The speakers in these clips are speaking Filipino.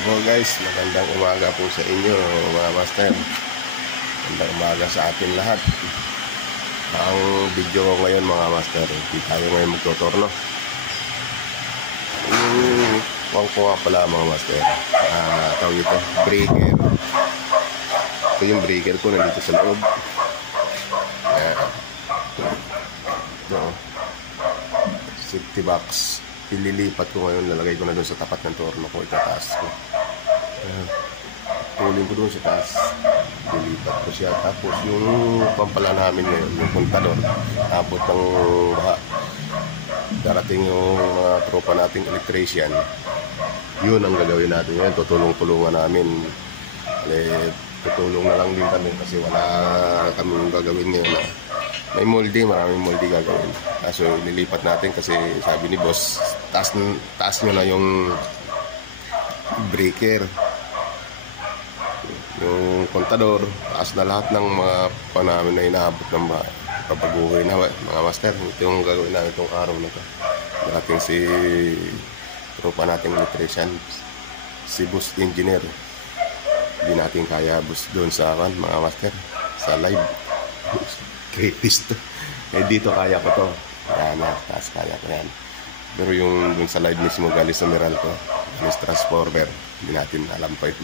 Hello po guys, magandang umaga po sa inyo mga master. Magandang umaga sa atin lahat. Ang video ko ngayon mga master, hindi tayo ngayon magtotorno. Yung ko nga pala mga master, tawag ito, breaker. Ito yung breaker ko nandito sa loob. Ito, safety box. Ililipat ko ngayon, lalagay ko na doon sa tapat ng torno ko, itataas ko. Tuloy ko doon sa taas, lilipat ko siya. Tapos yung pampala namin ngayon, yung kontador, abot ng baha. Darating yung mga tropa nating electrician, yun ang gagawin natin ngayon. Tutulong-tulungan namin. Tutulong na lang din kami kasi wala kaming gagawin ngayon. May moldy, maraming moldy gagawin. So nilipat natin kasi sabi ni boss, taas nyo na yung breaker, yung kontador, taas na lahat ng mga panamin na inaabot ng papaguhin na mga master. Ito yung gagawin namin itong araw na ito. Dating si tropa nating electrician, si boss engineer. Hindi natin kaya boss doon sa mga master, sa live. Kritis to. Dito kaya ko to. Yan na, taas kaya ko yan. Pero yung dun sa live mismo, galing sa Meralco, galing sa transformer, hindi natin alam pa ito.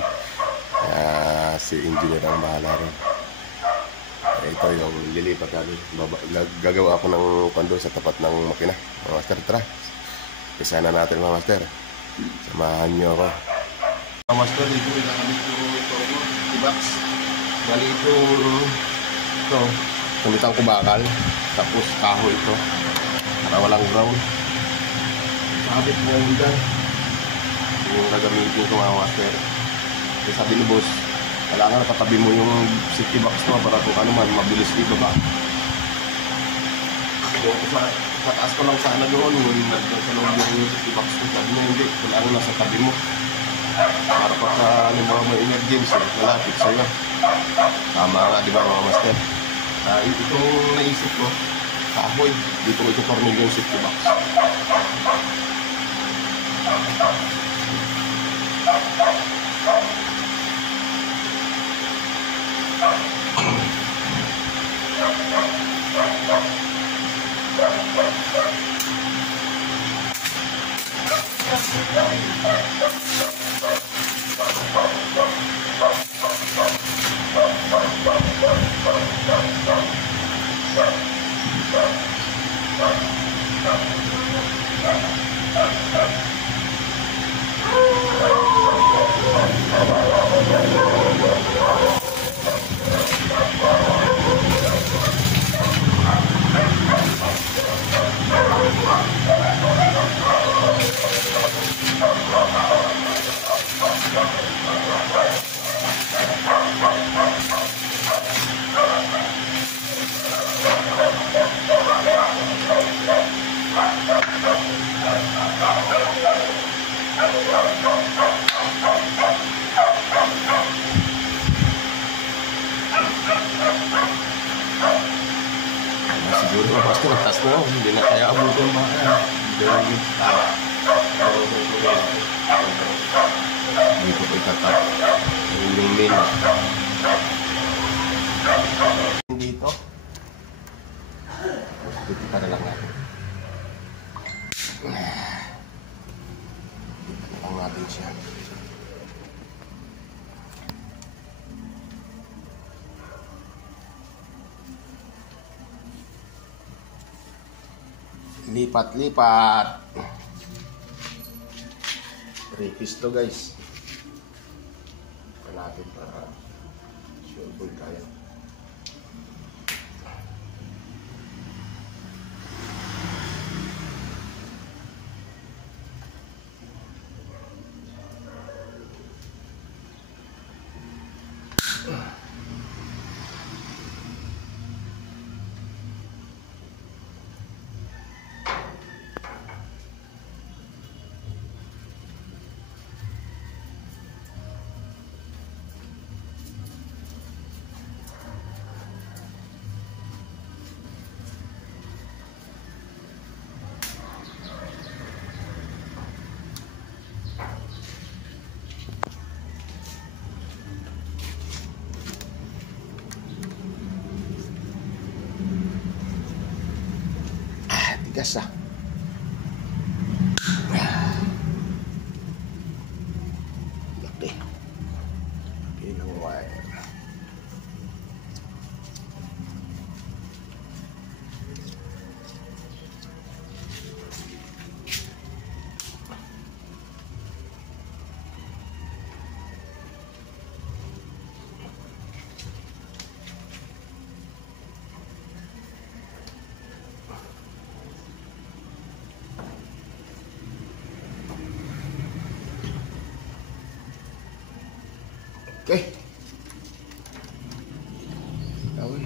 Si engineer ang bahala rin. Ito yung lilipat natin. Gagawa ako ng kondo sa tapat ng makina. Mga master, tara. Pisa na natin mga master. Samahan nyo ako. Mga master, dito ilakamit yung box. Bali ito. Kumitang ko bakal, tapos kahoy ito para walang ground. Sabit mo yun dyan yung gagamitin ko mga master. Kasi sabi ni boss, kailangan napatabi mo yung safety box to para kung ano man mabilis dito ba. Sa taas ko lang sana doon yung sa loob yung safety box ko. Sabi niya hindi, kailangan nasa tabi mo para pagka may emergency malapit sa'yo. Tama nga diba mga master? Itong naisip ko, kahoy, dito ko ito-tornil yung safety box. Siguro pasti atas na, hindi na kaya abutin mga dito ko itatap yung main dito. Dito pa na lang natin. Dito lang natin siya. Lipat-lipat. 3 piece to guys. Natin para sure full kaya. Tigas ah. Laki. Laki ng wire. Okay. Away.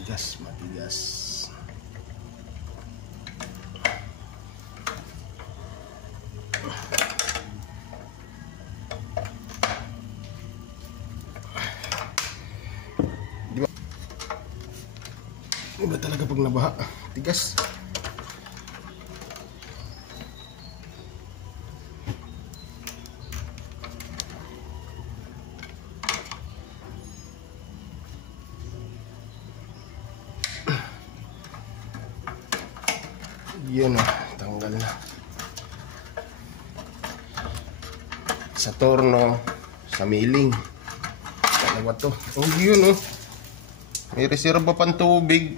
Matigas, matigas. Iba talaga pag nabaha, tigas. Yun o, tanggal na. Sa torno, sa milling. Dalawa to. Oh, yun o. May reserva pang tubig.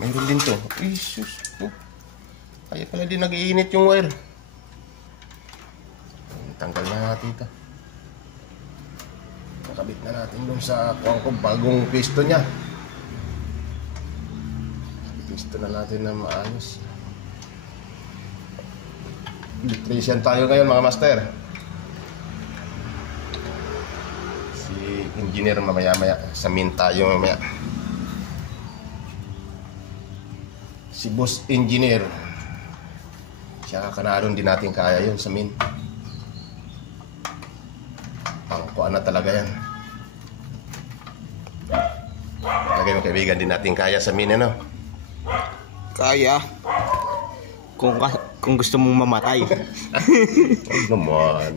Mayroon din to. Isus po. Kaya pala din nag-iinit yung wire. Tanggal na natin ito. Nakabit na natin dun sa kuwang bagong piston niya. Piston na natin na maayos. Electrician tayo ngayon mga master. Si engineer mamaya-maya. Sa min tayo mamaya. Si boss engineer. Siya kanaroon din natin kaya yun sa min. Pangkuan na talaga yan. Lagay mo kaibigan din natin kaya sa min, ano? Kaya. Kung gusto mong mamatay. Oh, naman.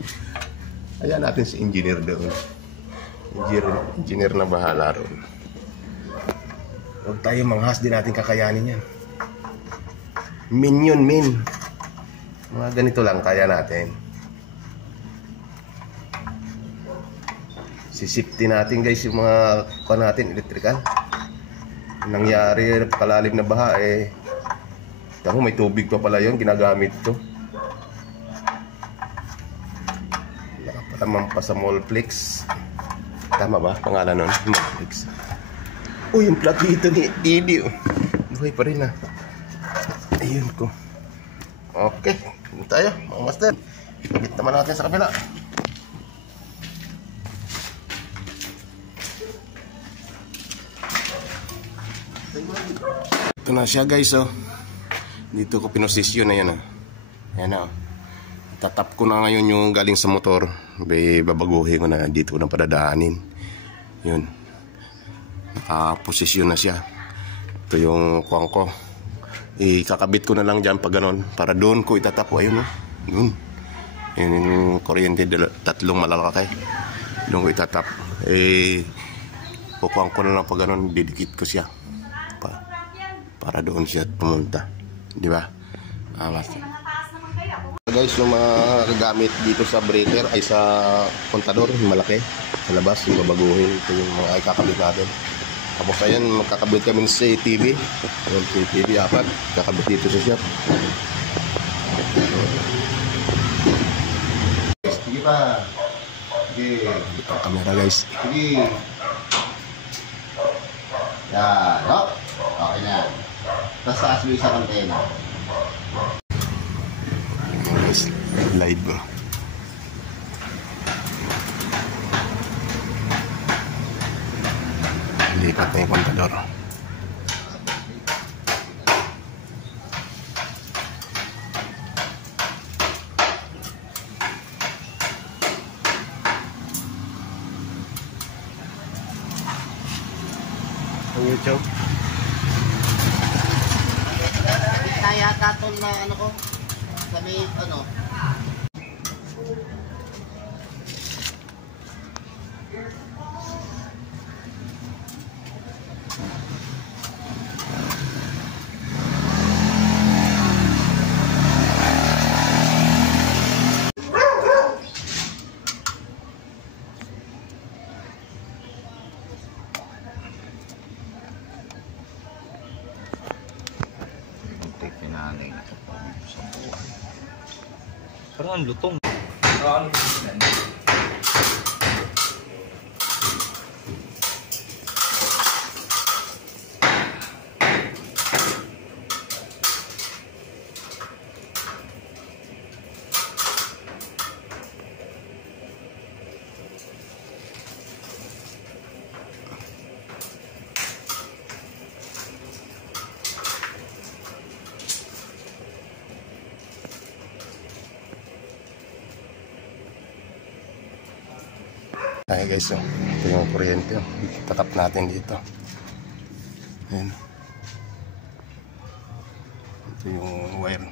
Ayan natin si engineer doon. Engineer na bahala ron. Huwag tayo manghas, din natin kakayanin yan. Min yun, min. Mga ganito lang kaya natin. Sisipti natin guys yung mga kuha natin, electrical. Nangyari, napakalalim na baha eh. Tama, may tubig pa pala yun, ginagamit to. Nakapatamang pa sa Molflex. Tama ba? Pangalan nun? Molflex. Uy, yung plug dito ni Didi. Buhay pa rin ah. Ayun ko. Okay, yun tayo mga master. Higit naman natin sa kabila. Ito na siya guys oh. Dito ko pinosisyon na yan oh. Ayan na oh. Tatap ko na ngayon yung galing sa motor. Babaguhin ko na dito ko na padadaanin. Yun. Nakaposisyon na siya. Ito yung kuwang ko. Ikakabit ko na lang dyan pag ganon. Para doon ko itatap. Ayun oh. Doon. Ayun yung kuryente. Tatlong malalakay. Doon ko itatap. Kukuwang ko na lang pag ganon. Didikit ko siya. Para doon siya pumunta. Di ba? guys, yung mga gamit dito sa breaker ay sa kontador, malaki sa labas, yung babaguhin. Ito yung mga ay kakabit natin. Tapos ayan, magkakabit kami ng CCTV. Yung CCTV apat, kakabit dito sa shop. Sige pa. Sige. Ito ang camera guys. Sige. Yan. Hop. Okay na. Tapos taas mo isang antena. Guys, live bro. Lipat na yung kontador. Ang YouTube. Kaya tatol na ano ko. Sa may ano. Pinanay na ito sa buhay. Parang ang lutong. Ay guys, ito yung kuryente. Tatap natin dito. Ayan. Ito yung wire.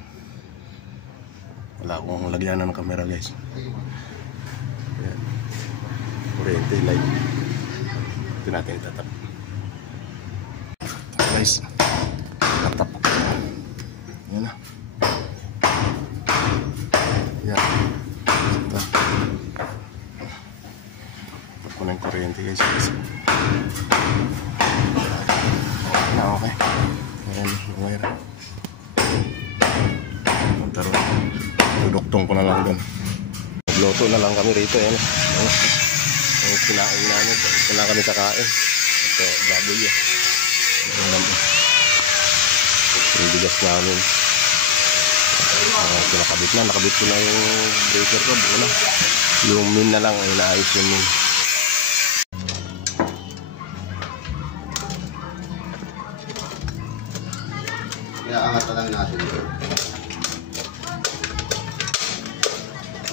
Wala akong lagyan ng camera guys. Ayan. Kuryente, light. Ito natin itatap. Guys, tatap. Ayan na. Ayan. Ito. Ko ng kuryente guys. Na okay. Ayan, wire. Taro. Duduktong ko na lang doon. Nagluto na lang kami rito. Ayan. Ang kinain namin. Ito na kami kakain. Ito, baboy. Yung bigas namin. Nakabit na. Nakabit ko na yung breaker ko. Buo na. Yung min na lang ay naayos yung min. Iaangat na lang natin ito.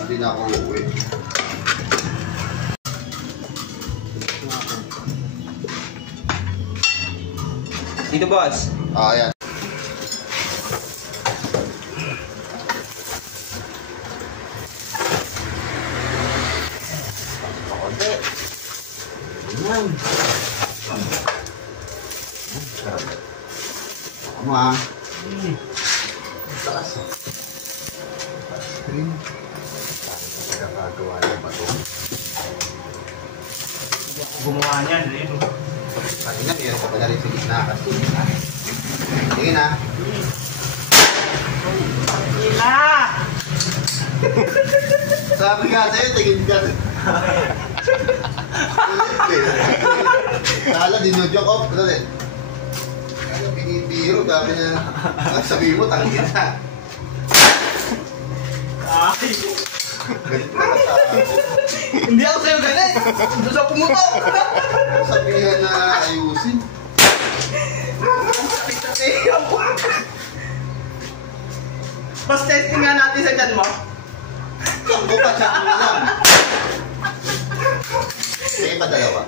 Hindi na ako uuwi. Dito boss. Ayan. Ama. Taas. Nakakagawa na ba ito? Gumawa niyan eh. Kasi nga, meron ko pa na rin sa gitna kasi. Sige na. Hila! Sabi nga sa'yo, tingin ka. Kala, dinodjok off. Ano din? Kala, pinipiro. Sabi na, sabi mo, tangin na. Ay! Galit na ka sa ako. Hindi ako sa'yo galit! Doon sa pumutok! Sabihan na ayusin. Ang sakit sa tiyo! Mas testing nga natin sa dyan mo. Sambo pa siya ang alam. Sige pa dalawa.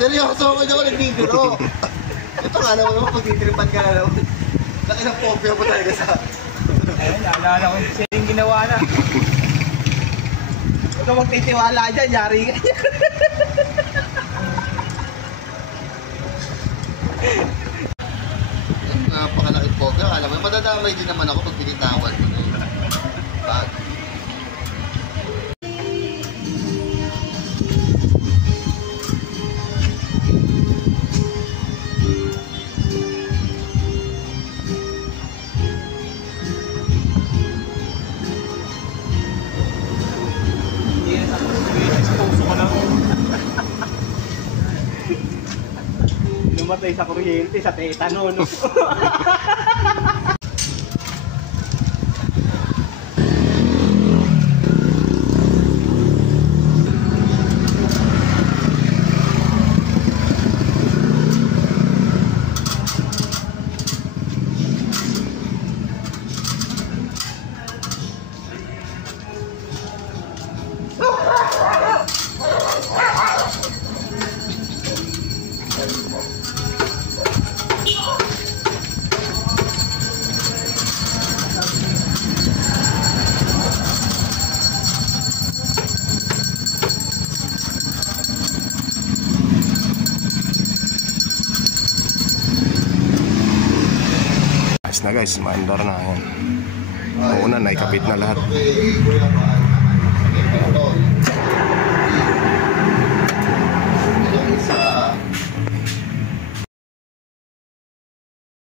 Seryoso ako dyan ako nagbibiro. Ito nga naman pagtitripan ka na naman. Laki ng popya mo talaga sa... Ayun, naalala ko siya yung ginawa na. Huwag ka magtitiwala dyan, yari ka dyan. Napakalaking popya. Alam mo, madadamay din naman ako pag binitawan mo. Bag. Lumatay sa kuryente, sa tetano, no? Ayos na guys, maandar na yan. Una, naikapit na lahat. Okay, kuya pa.